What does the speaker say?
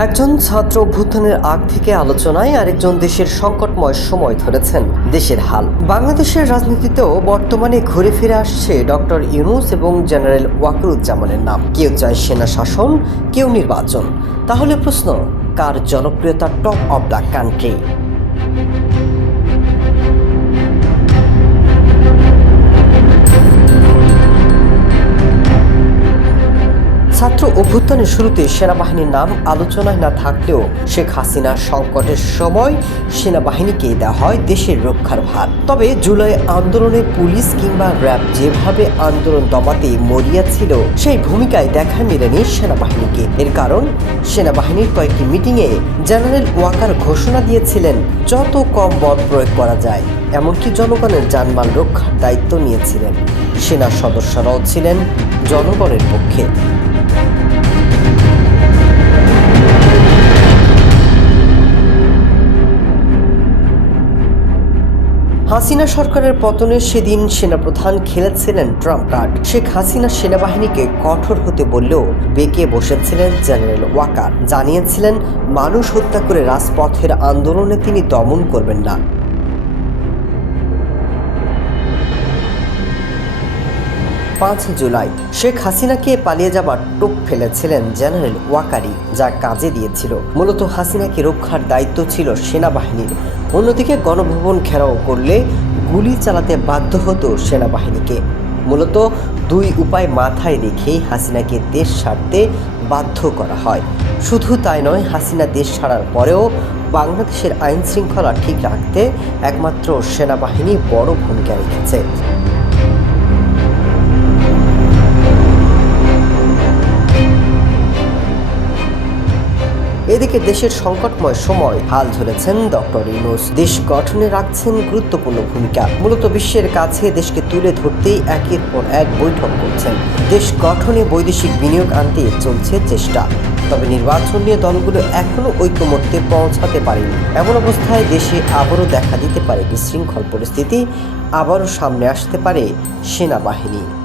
একজন ছাত্র অভ্যুত্থানের আগ থেকে আলোচনায় আরেকজন দেশের সংকটময় সময় ধরেছেন। দেশের হাল। বাংলাদেশের রাজনীতিতেও বর্তমানে ঘুরে ফিরে আসছে ডক্টর ইউনুস এবং জেনারেল ওয়াকরুজ্জামানের নাম। কেউ চায় সেনা শাসন, কেউ নির্বাচন। তাহলে প্রশ্ন, কার জনপ্রিয়তা টপ অব দ্য কান্ট্রি ছাত্র অভ্যুত্থানের শুরুতে সেনাবাহিনীর নাম আলোচনায় না থাকলেও শেখ হাসিনার সংকটের সময় সেনাবাহিনীকে দেওয়া হয় দেশের রক্ষার ভার। তবে জুলাই আন্দোলনে পুলিশ কিংবা র্যাব যেভাবে আন্দোলন দমাতে মরিয়া ছিল, সেই ভূমিকায় দেখা মেলেনি সেনাবাহিনীকে। এর কারণ, সেনাবাহিনীর কয়েকটি মিটিংয়ে জেনারেল ওয়াকার ঘোষণা দিয়েছিলেন, যত কম বল প্রয়োগ করা যায়, এমনকি জনগণের জানমাল রক্ষার দায়িত্ব নিয়েছিলেন। সেনা সদস্যরাও ছিলেন জনগণের পক্ষে। হাসিনা সরকারের পতনে সেদিন সেনাপ্রধান খেলেছিলেন ট্রাম্প কার্ড। শেখ হাসিনা সেনাবাহিনীকে কঠোর হতে বললেও বেঁকে বসেছিলেন জেনারেল ওয়াকার। জানিয়েছিলেন, মানুষ হত্যা করে রাজপথের আন্দোলনে তিনি দমন করবেন না। পাঁচ জুলাই শেখ হাসিনাকে পালিয়ে যাবার টোপ ফেলেছিলেন জেনারেল ওয়াকারি, যা কাজে দিয়েছিল। মূলত হাসিনাকে রক্ষার দায়িত্ব ছিল সেনাবাহিনীর। অন্যদিকে গণভবন ঘেরাও করলে গুলি চালাতে বাধ্য হতো সেনাবাহিনীকে। মূলত দুই উপায় মাথায় রেখেই হাসিনাকে দেশ ছাড়তে বাধ্য করা হয়। শুধু তাই নয়, হাসিনা দেশ ছাড়ার পরেও বাংলাদেশের আইন শৃঙ্খলা ঠিক রাখতে একমাত্র সেনাবাহিনী বড় ভূমিকা রেখেছে। এদিকে দেশের সংকটময় সময়, হাল ধরেছেন ডক্টর ইউনুস। দেশ গঠনে রাখছেন গুরুত্বপূর্ণ ভূমিকা। মূলত বিশ্বের কাছে দেশকে তুলে ধরতেই একের পর এক বৈঠক করছেন। দেশ গঠনে বৈদেশিক বিনিয়োগ আনতে চলছে চেষ্টা। তবে নির্বাচন নিয়ে দলগুলো এখনও ঐক্যমত্যে পৌঁছাতে পারেনি। এমন অবস্থায় দেশে আবারও দেখা দিতে পারে বিশৃঙ্খল পরিস্থিতি। আবারও সামনে আসতে পারে সেনাবাহিনী।